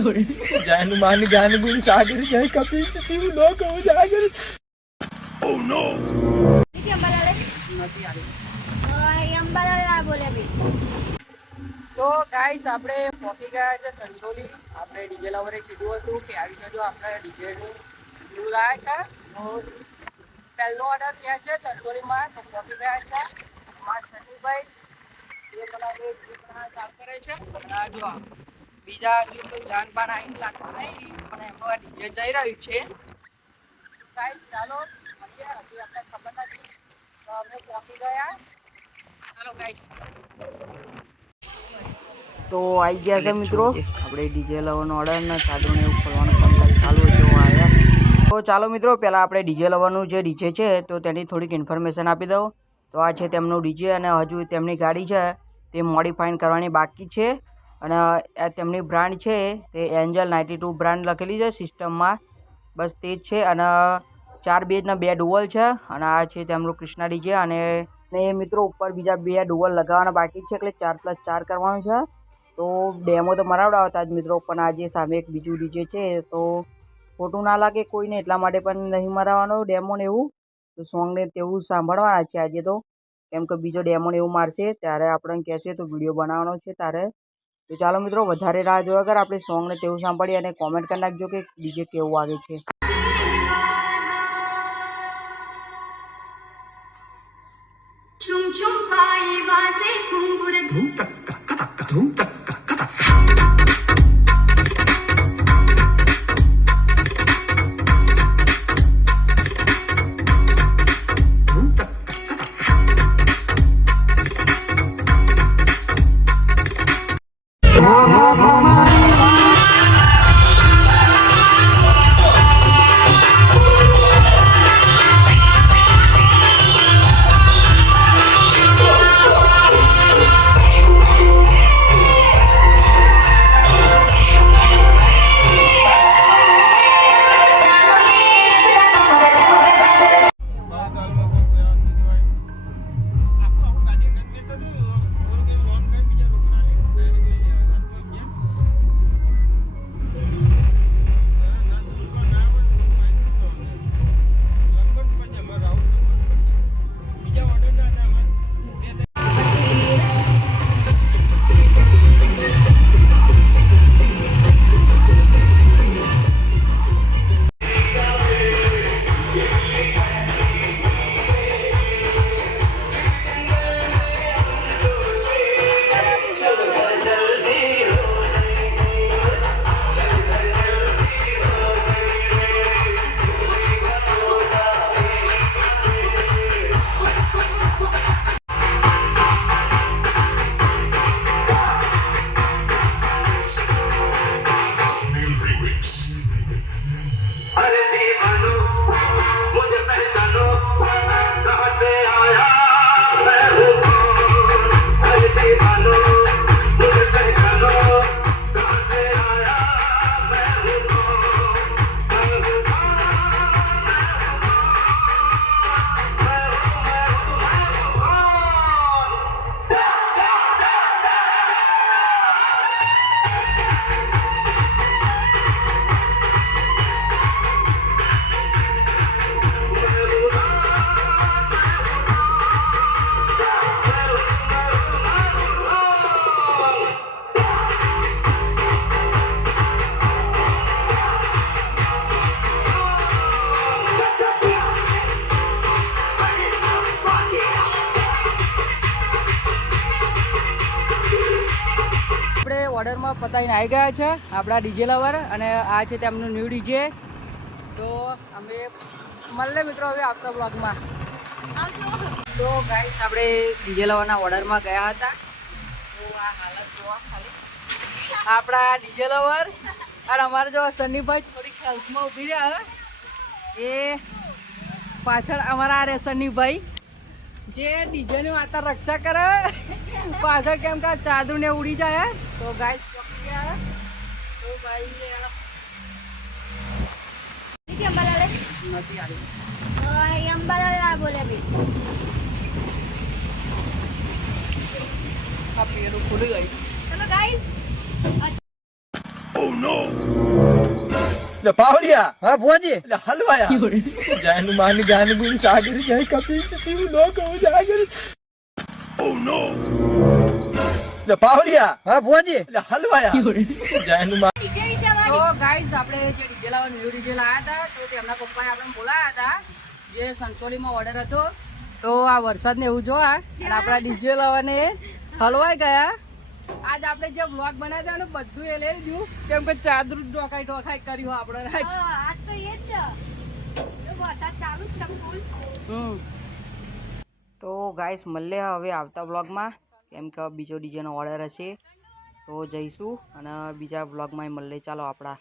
જાન માન જ્ઞાન ગુણ સાગર જય કપિલ સતી લોક ઉજાગર ઓ નો નથી અંબાલાલ નથી આવી અંબાલાલ ના બોલે બી તો ગાઈસ આપણે પહોંચી ગયા છે સંસોલી આપણે ડીજે લવરે કીધું હતું કે આવી જજો આપણે ડીજે નું બ્લુ લાયા છે તો પહેલો ઓર્ડર ત્યાં છે સંસોલીમાં તો પહોંચી ગયા છે મારા સતીભાઈ એ બનાવે કામ કરે છે હમણાં જો બીજા હજુ તો જાનબાન આવી લાગતું નહીં પણ એમાં ડીજે જઈ રહ્યું છે ગાઈસ ચાલો મળીએ હજી આપણે ખબર નથી તો અમે પહોંચી ગયા ચાલો ગાઈસ તો આવી ગયા છે મિત્રો આપણે ડીજે લવરનો ઓર્ડર ને ચાદરોને એવું ખોલવાનું કામકાજ ચાલુ હોય તેવું આવ્યા તો ચાલો મિત્રો પહેલાં આપણે ડીજે લવરનું જે ડીજે છે તો તેની થોડીક ઇન્ફોર્મેશન આપી દઉં તો આ છે તેમનું ડીજે અને હજુ તેમની ગાડી છે તે મોડિફાઈન કરવાની બાકી છે અને આ તેમની બ્રાન્ડ છે તે એન્જલ 92 બ્રાન્ડ લખેલી છે સિસ્ટમમાં બસ તે જ છે અને 4 બેઝના 2 ડુઅલ છે અને આ છે તેમનું કૃષ્ણા ડીજે અને મિત્રો ઉપર બીજા 2 ડુઅલ લગાવવાના બાકી છે એટલે 4+4 કરવાનું છે તો ડેમો તો મરાવડાવતા જ મિત્રો પણ આજે સામે એક બીજું ડીજે છે તો ખોટું ના લાગે કોઈને એટલા માટે પણ નહીં મરાવવાનો ડેમો ને એવું તો સોંગને તેવું સાંભળવાના છે આજે તો કેમ કે બીજો ડેમો ને એવું મારશે ત્યારે આપણને કહેશે તો વિડીયો બનાવવાનો છે તારે તો ચાલો મિત્રો વધારે રાહ જોયા વગર આપણે સોંગને તેવું સાંભળીએ અને કોમેન્ટ કરી નાખજો કે ડીજે કેવું વાગે છે ચુમ ચુમ પાઈ વાજે ઘુંઘુર ધૂમ તક્કા કતક્કા ધૂમ તક્કા કતક્કા ઓર્ડરમાં પતાવીને આવી ગયા છે આપણા ડીજે લવર અને આ છે તેમનું ન્યૂ ડીજે તો અમે મળીએ મિત્રો હવે આવતા બ્લોગમાં તો ગાઈસ આપણે ડીજે લવરના ઓર્ડરમાં ગયા હતા તો આ હાલત જોવા ખાલી આપણા ડીજે લવર અને અમારા જો સન્નીભાઈ થોડીક હેલ્થમાં ઊભી રહ્યા એ પાછળ અમારા આ રે સન્નીભાઈ જે ડીજેની વાતા રક્ષા કરે પાછળ કેમ કે ચાદરને ઉડી જાય તો ગાઈસ પકડી ગયા તો ભાઈ નથી અંબાલાલ નથી આવી અંબાલાલ ના બોલે બી આ પેલું ખુલી ગયું ચલો ગાઈસ Oh no! એટલે પાવડિયા હા ભુવાજી એટલે હલવાયા જાનું માન ગાન ગુણ સાગર જય કપિલ સતીવ લોક ઉજાગર એટલે પાવડિયા હા ભુવાજી એટલે હલવાયા જાનું માન ડીજે વિશે વાત તો ગાઈસ આપણે જે ડીજે લાવવા ન્યુ ડીજે લાયા હતા તો તેમના પપ્પાએ આપણને બોલાયા હતા જે સંચોલીમાં ઓર્ડર હતો તો આ વરસાદને એવું જોવા અને આપણા ડીજે લાવવાને હલવાઈ ગયા આજ આપણે જે વ્લોગ બનાવ્યા હતા ને બધું એ લઈ લીધું કેમ કે ચાદરું ઢોકાઈ કર્યું આપણે આજ. આજ તો એ જ છે. તો વરસાદ ચાલુ જ છે ફૂલ. તો ગાઈસ મળીએ હવે આવતા વ્લોગમાં કેમ કે બીજો ડીજેનો ઓર્ડર હશે તો જઈશું અને બીજા વ્લોગમાં મળીએ ચાલો આપણા